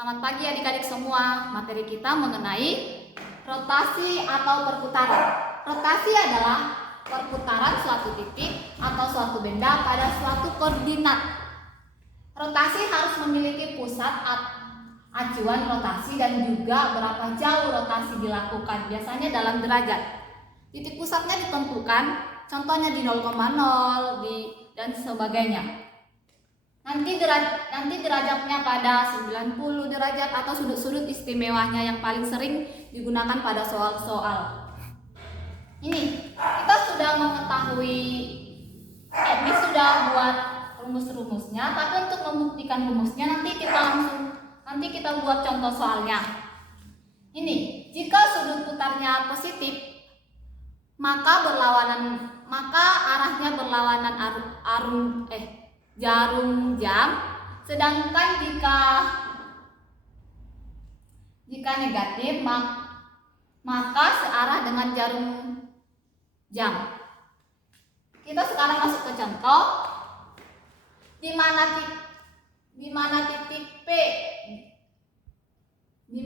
Selamat pagi adik-adik semua. Materi kita mengenai rotasi atau perputaran. Rotasi adalah perputaran suatu titik atau suatu benda pada suatu koordinat. Rotasi harus memiliki pusat acuan rotasi dan juga berapa jauh rotasi dilakukan, biasanya dalam derajat. Titik pusatnya ditentukan, contohnya di 0,0 dan sebagainya. Nanti derajatnya pada 90 derajat atau sudut-sudut istimewanya yang paling sering digunakan pada soal-soal. Ini kita sudah mengetahui, ini sudah buat rumus-rumusnya, tapi untuk membuktikan rumusnya nanti kita buat contoh soalnya. Ini, jika sudut putarnya positif, maka arahnya berlawanan jarum jam, sedangkan jika negatif maka searah dengan jarum jam. Kita sekarang masuk ke contoh di mana titik P min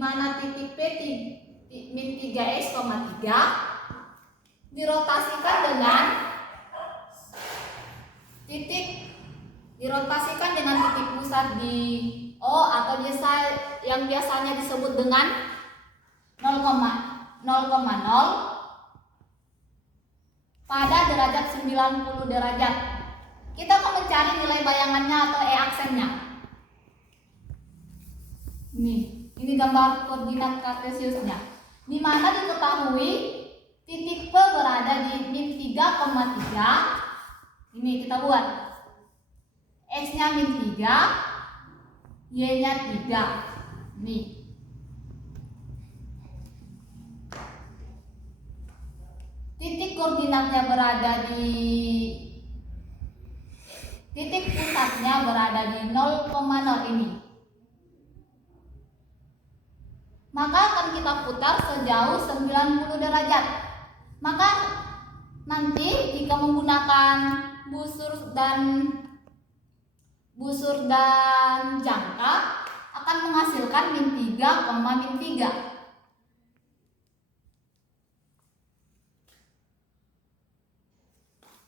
3x, 3 dirotasikan dengan titik pusat di O atau yang biasanya disebut dengan 0,0 pada derajat 90 derajat. Kita akan mencari nilai bayangannya atau aksennya. Ini gambar koordinat kartesiusnya. Di mana diketahui titik P berada di min 3,3. Ini kita buat. X-nya min 3, Y-nya 3. Nih. Titik koordinatnya berada di titik pusatnya berada di 0,0 ini. Maka akan kita putar sejauh 90 derajat. Maka nanti jika menggunakan busur dan jangka akan menghasilkan min 3, min 3.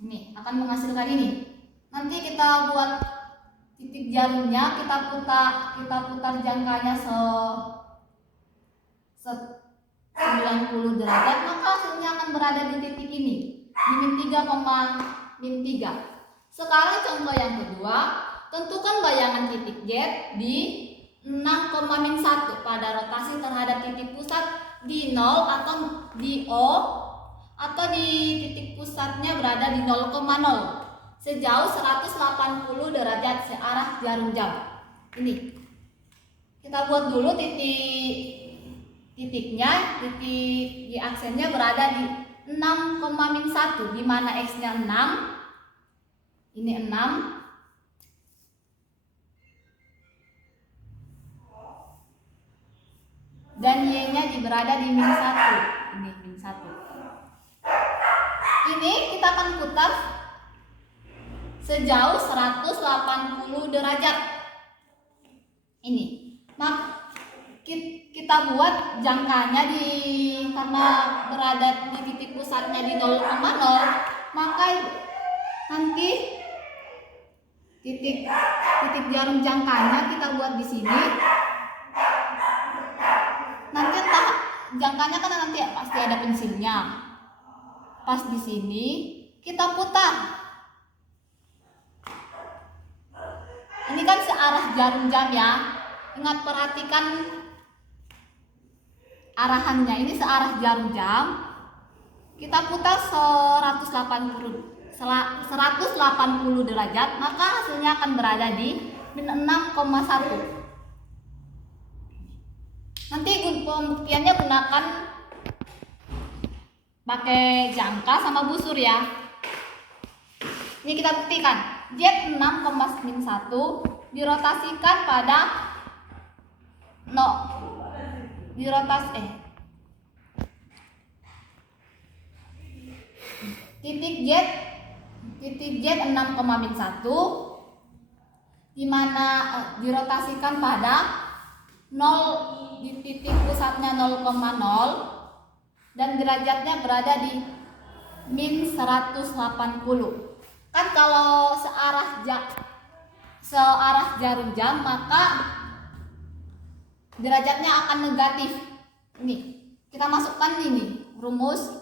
Ini akan menghasilkan ini. Nanti kita buat titik jarumnya, kita putar jangkanya 90 derajat, maka hasilnya akan berada di titik ini, di min 3. Sekarang contoh yang kedua, tentukan bayangan titik Z di 6,-1 pada rotasi terhadap titik pusat di 0 atau di O atau di titik pusatnya berada di 0,0 sejauh 180 derajat searah jarum jam. Ini kita buat dulu titiknya, titik di aksennya berada di 6,-1, di mana X-nya 6, ini 6, dan Y-nya berada di min 1, ini min 1. Ini kita akan putar sejauh 180 derajat. Ini. Kita buat jangkanya karena berada di titik pusatnya di 0,0, maka nanti titik jarum jangkanya kita buat di sini. Nanti jangkanya kan nanti pasti ada pensilnya. Pas di sini kita putar. Ini kan searah jarum jam ya. Ingat, perhatikan arahannya, ini searah jarum jam. Kita putar 180 derajat, maka hasilnya akan berada di min 6,1. Nanti pembuktiannya gunakan pakai jangka sama busur ya. Ini kita buktikan. Z 6,-1 dirotasikan pada titik Z 6,-1 di mana dirotasikan pada 0,0 di titik pusatnya 0,0 dan derajatnya berada di min 180. Kan kalau searah jarum jam maka derajatnya akan negatif. Ini kita masukkan ini rumus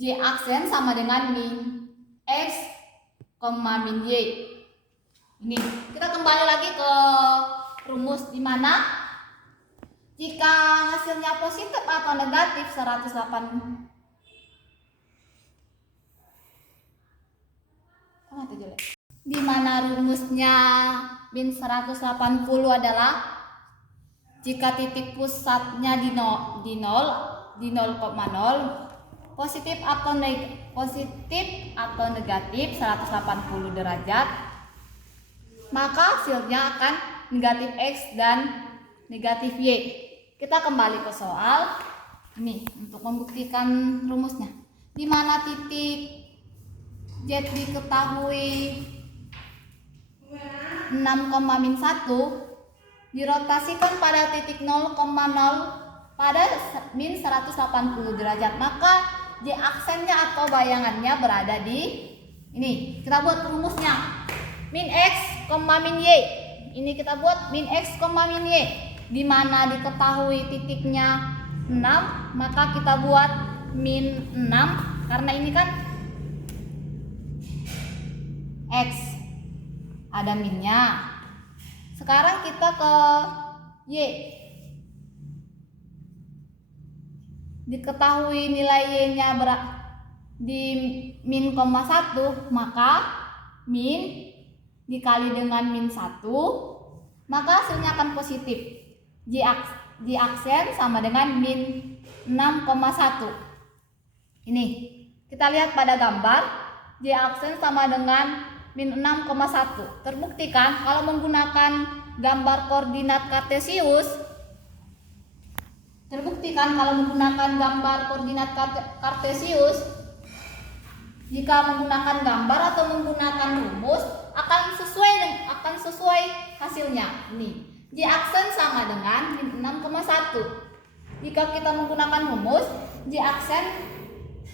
J aksen sama dengan min X, min Y. Ini kita kembali lagi ke rumus di mana jika hasilnya positif atau negatif 180 di mana rumusnya min 180 adalah jika titik pusatnya di 0,0 positif atau negatif 180 derajat, maka hasilnya akan negatif X dan negatif Y. Kita kembali ke soal ini untuk membuktikan rumusnya. Di mana titik Z diketahui 6,-1 dirotasikan pada titik 0,0 pada min 180 derajat, maka J aksennya atau bayangannya berada di ini. Kita buat rumusnya min X, min Y. Ini kita buat min X, min Y. Di mana diketahui titiknya 6, maka kita buat min 6 karena ini kan X ada minnya. Sekarang kita ke Y. Diketahui nilai Y-nya di min 1, maka min dikali dengan min 1, maka hasilnya akan positif. J aksen sama dengan min 6,1. Ini kita lihat pada gambar, J aksen sama dengan min 6,1. Terbuktikan kalau menggunakan gambar koordinat kartesius. Jika menggunakan gambar atau menggunakan rumus akan sesuai hasilnya. Ini J aksen sama dengan min 6,1. Jika kita menggunakan rumus, J aksen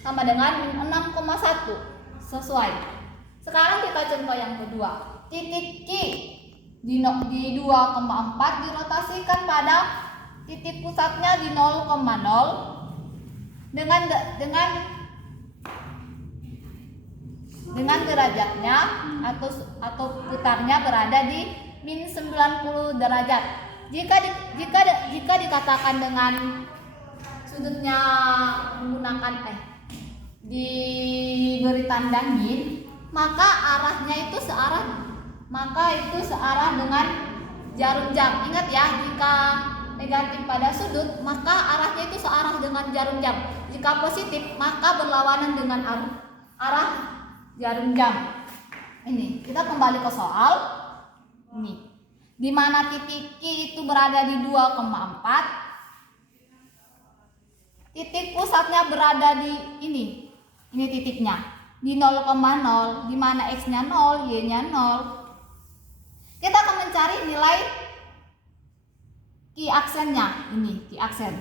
sama dengan min 6,1. Sesuai. Sekarang kita contoh yang kedua. Titik Q di 2,4 dirotasikan pada titik pusatnya di 0,0 dengan derajatnya atau putarnya berada di min 90 derajat. Jika dikatakan dengan sudutnya menggunakan diberi tanda min, maka arahnya itu searah dengan jarum jam. Ingat ya, jika negatif pada sudut maka arahnya itu searah dengan jarum jam. Jika positif maka berlawanan dengan arah jarum jam. Ini kita kembali ke soal ini. Di mana titik Q itu berada di 2,4. Titik pusatnya berada di ini. Ini titiknya di 0,0, di mana X-nya 0, Y-nya 0. Kita akan mencari nilai Q aksennya. Ini Q aksen.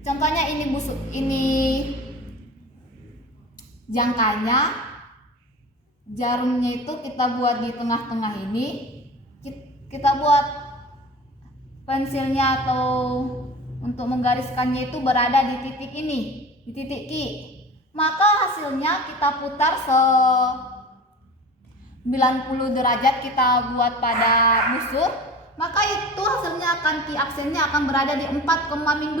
Contohnya ini busuk, ini jangkanya, jarumnya itu kita buat di tengah-tengah ini. Kita buat pensilnya atau untuk menggariskannya itu berada di titik ini, di titik Q. Maka hasilnya kita putar 90 derajat, kita buat pada busur, maka itu hasilnya akan Q aksennya akan berada di 4,-2.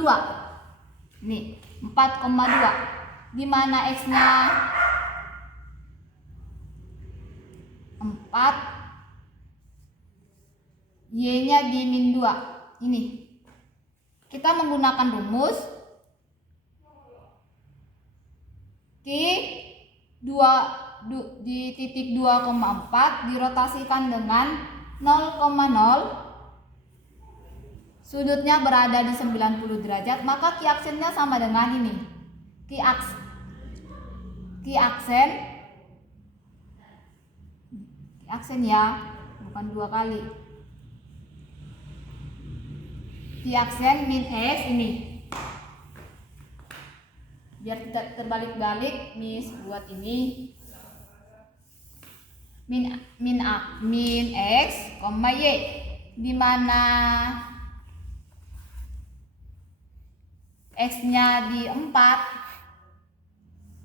Nih, 4,2. Di mana X-nya 4, Y-nya di min 2. Ini. Kita menggunakan rumus Q di titik 2,4 dirotasikan dengan 0,0, sudutnya berada di 90 derajat, maka Q aksennya sama dengan ini. Q aksen ya, bukan 2 kali. Di aksen min X ini. Biar tidak terbalik-balik, Miss buat ini min X, Y, di mana X-nya di 4,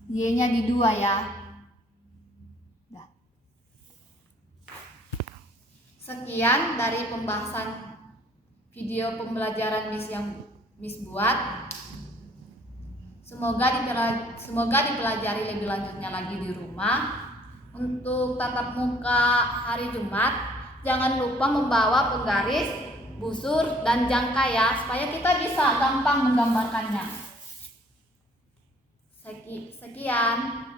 Y-nya di 2 ya. Nah. Sekian dari pembahasan video pembelajaran Miss yang Miss buat. Semoga dipelajari lebih lanjutnya lagi di rumah. Untuk tatap muka hari Jumat, jangan lupa membawa penggaris, busur, dan jangka ya, supaya kita bisa gampang menggambarkannya. Sekian.